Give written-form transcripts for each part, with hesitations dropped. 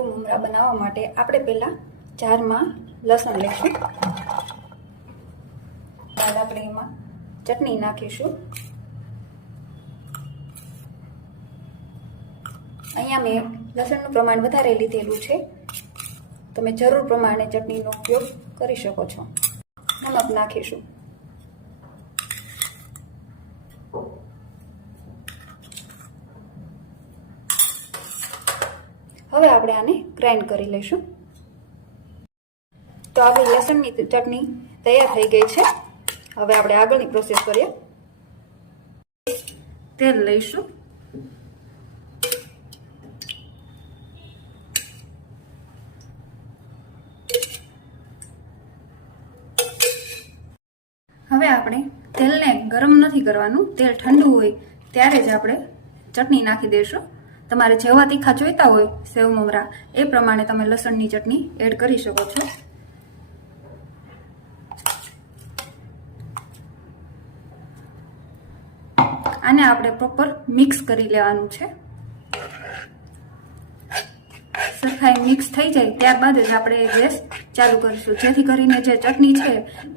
સેવ મમરા બનાવવા માટે આપણે પહેલાં જારમાં લસણ લઈશું. ત્યારબાદ આપણે એમાં ચટણી નાખીશું. અહીંયા મેં લસણનું પ્રમાણ વધારે લીધેલું છે. તમે જરૂર પ્રમાણે ચટણીનો ઉપયોગ કરી શકો છો. નમક નાખીશું. હવે આપણે આને ગ્રાઇન્ડ કરી લઈશું. તો આપણી લસણની ચટણી તૈયાર થઈ ગઈ છે. હવે આપણે આગળની પ્રોસેસ કરીએ. તેલ લઈશું. હવે આપણે તેલને ગરમ નથી કરવાનું. તેલ ઠંડુ હોય ત્યારે જ આપણે ચટણી નાખી દઈશું. તમારે જેવા તીખા જોઈતા હોય સેવ મમરા એ પ્રમાણે તમે લસણની ચટણી એડ કરી શકો છો. આને આપણે પ્રોપર મિક્સ કરી લેવાનું છે. સરખાઈ મિક્સ થઈ જાય ત્યારબાદ જ આપણે ગેસ ચાલુ કરીશું, જેથી કરીને જે ચટણી છે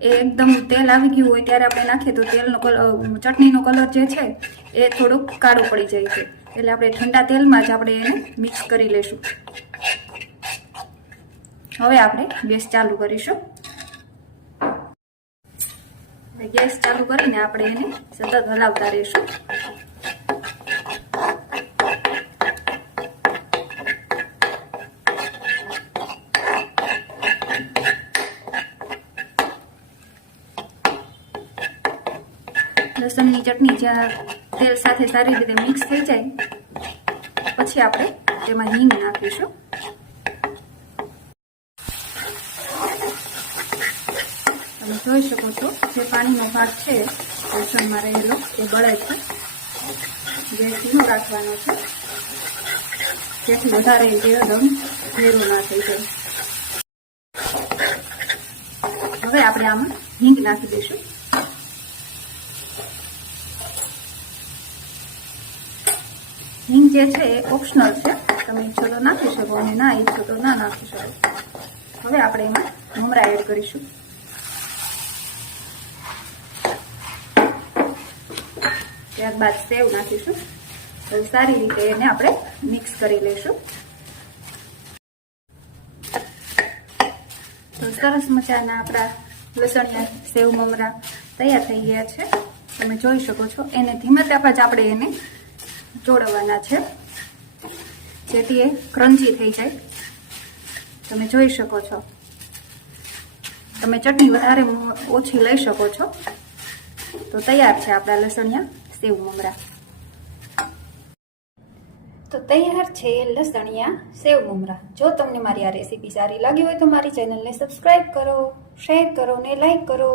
એ એકદમ તેલ આવી ગયું હોય ત્યારે આપણે નાખીએ તો તેલનો ચટણીનો કલર જે છે એ થોડોક કાળો પડી જાય છે. એટલે આપણે ઠંડા તેલમાં જ આપણે એને મિક્સ કરી લઈશું. હવે આપણે ગેસ ચાલુ કરીશું. ગેસ ચાલુ કરીને આપણે એને સતત હલાવતા રહીશું. લસણની ચટણી જ્યાં તેલ સાથે સારી રીતે મિક્સ થઈ જાય પછી આપણે તેમાં હિંગ નાખીશું. તમે જોઈ શકો છો જે પાણીનો ભાગ છે લસણમાં રહેલો એ બળે છે. ગેસ ધીમો રાખવાનો છે જેથી વધારે રંગ ઘેરો ના થઈ જાય. હવે આપણે આમાં હિંગ નાખી દઈશું. હિંગ જે છે એ ઓપ્શનલ છે. તમે ઈચ્છો તો નાખી શકો અને ના ઈચ્છો તો ના નાખી શકો. હવે આપણે એમાં મમરા એડ કરીશું. ત્યારબાદ સેવ નાખીશું. તો સારી રીતે એને આપણે મિક્સ કરી લઈશું. તો સરસ મજાના આપણા લસણિયા સેવ મમરા તૈયાર થઈ ગયા છે. તમે જોઈ શકો છો. એને ધીમે તાપમાં જ આપણે એને ચોળવવાના છે જેથી એ ક્રન્ચી થઈ જાય. તમે જોઈ શકો છો. તમે ચટણી વધારે ઓછી લઈ શકો છો. તો તૈયાર છે આપણા લસણિયા સેવ મમરા. તો તૈયાર છે લસણિયા સેવ મમરા. જો તમને મારી આ રેસીપી સારી લાગી હોય તો મારી ચેનલને સબસ્ક્રાઇબ કરો, શેર કરો ને લાઈક કરો.